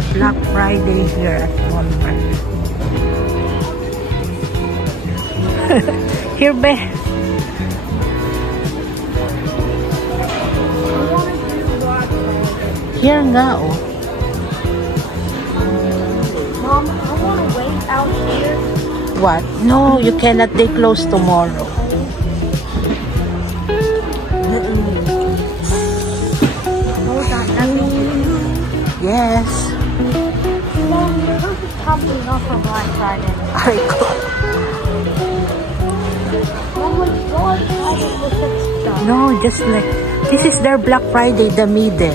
Black Friday here at Walmart. Here, be. Here nga, oh. Mom, I want to wait out here. What? No, you cannot. They close tomorrow. Yes. Mom, where's the company off for Black Friday? I go. No, just like this is their Black Friday, the middle.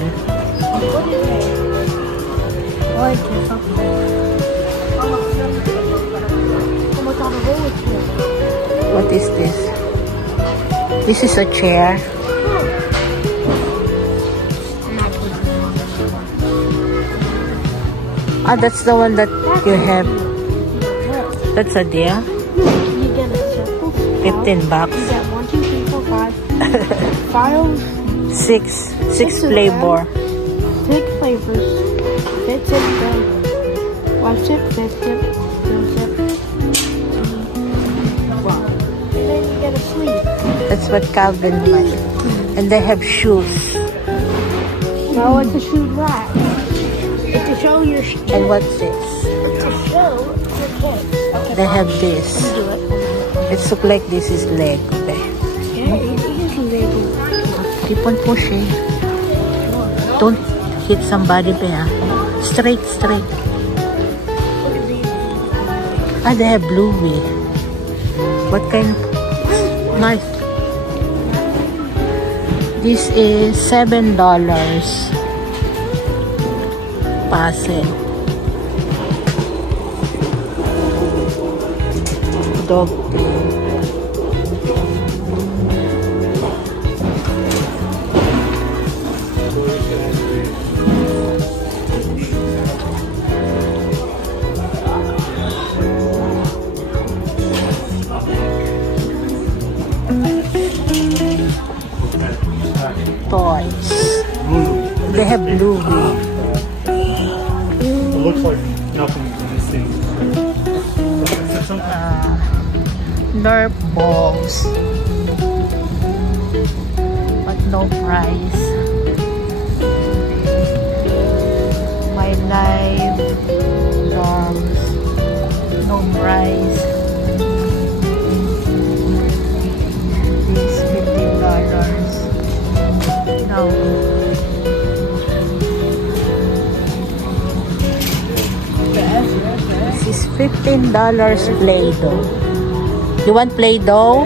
What is this? This is a chair. Ah, that's the one that you have. That's a deal. You get a circle. 15 bucks. You get 1, 2, 3, 4, 5. 5. 6 flavor. 6 flavors. That's it. One sip, fifth sip, third sip. Wow. And then you get a sleeve. That's what Calvin likes. And they have shoes. No, it's a shoe rack. It's to show your shoes. And what's this? It's to show your kids. Okay, They have this. do it. It looks like this is leg. Okay. Yeah, it is Lego. Keep on pushing. Don't hit somebody, Bea. Straight. Ah, they have bluey. What kind? Nice. This is $7. Puzzle. Dog. Toys. They have bluey. It looks like nothing in this thing. Nerf balls. But no price. My Life dolls. No price. This $15. No. This is $15 Play-Doh. You want Play-Doh?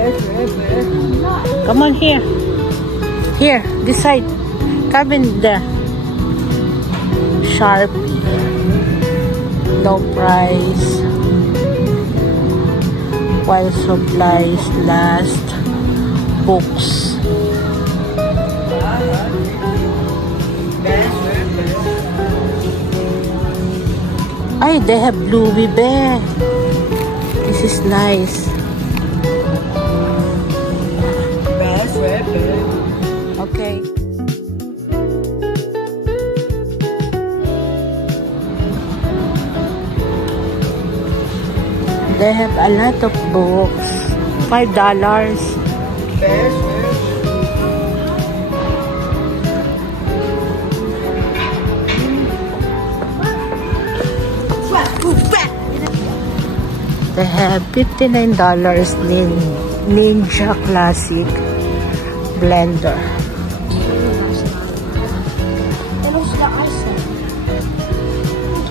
Come on here. Here, this side. Come in there. Sharpie. No price. While supplies last. Books. Ay, they have Bluey Bear. This is nice. Okay. They have a lot of books. $5. They have $59 Ninja Classic Blender.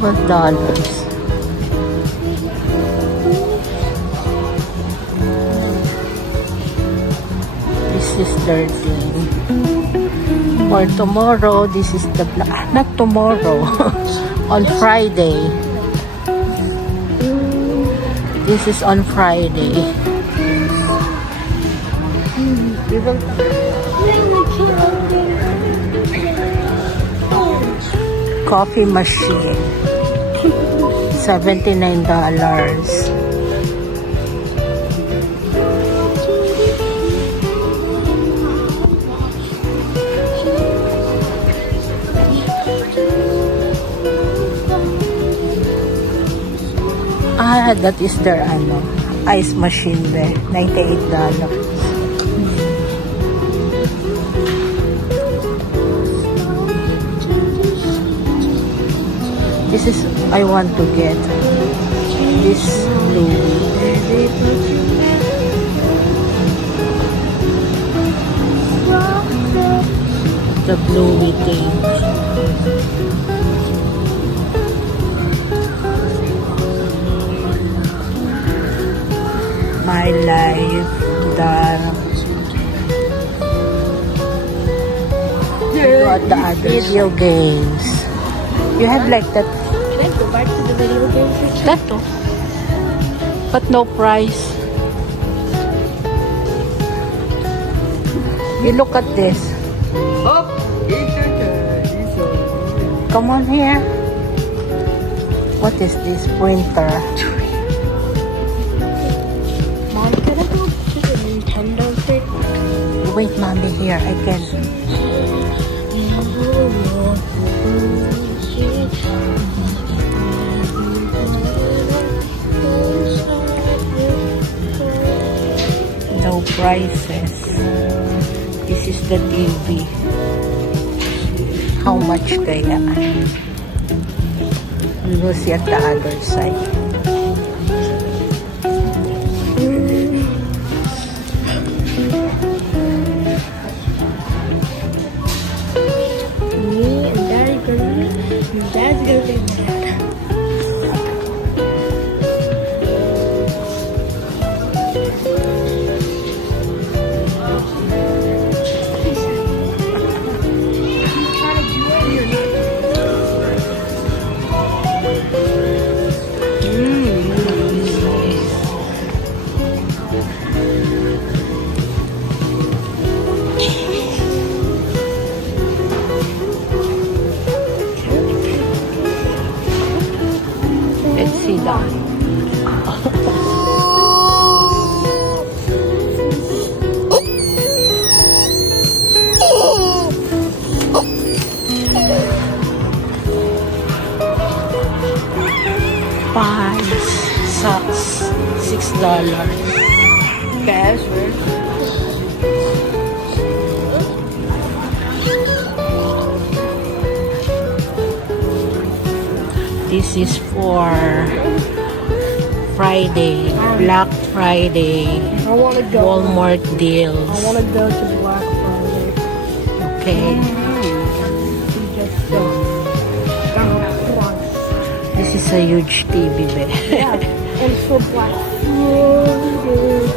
$12. This is 13. For tomorrow, this is the not tomorrow. On Friday. This is on Friday. Coffee machine. $79. Ah, that is their ice machine there. $98. This is, I want to get this blue. The bluey thing. My life, what the other video games. You have like that. Can I go back to the video games section? That too. But no price. You look at this. Oh, Come on here. What is this printer? Mom, can I go to the Nintendo thing? Wait, mommy, here. I can. No prices. This is the TV. How much kaya? We will see at the other side. Me and Daddy gonna be Dad's gonna be mad. Let's see that. Pants, socks, $6. Cash, right? This is for Friday, Black Friday, I wanna go. Walmart I deals. wanna go to Black Friday. Okay, We just go. this is a huge TV, babe. Yeah, and for Black Friday.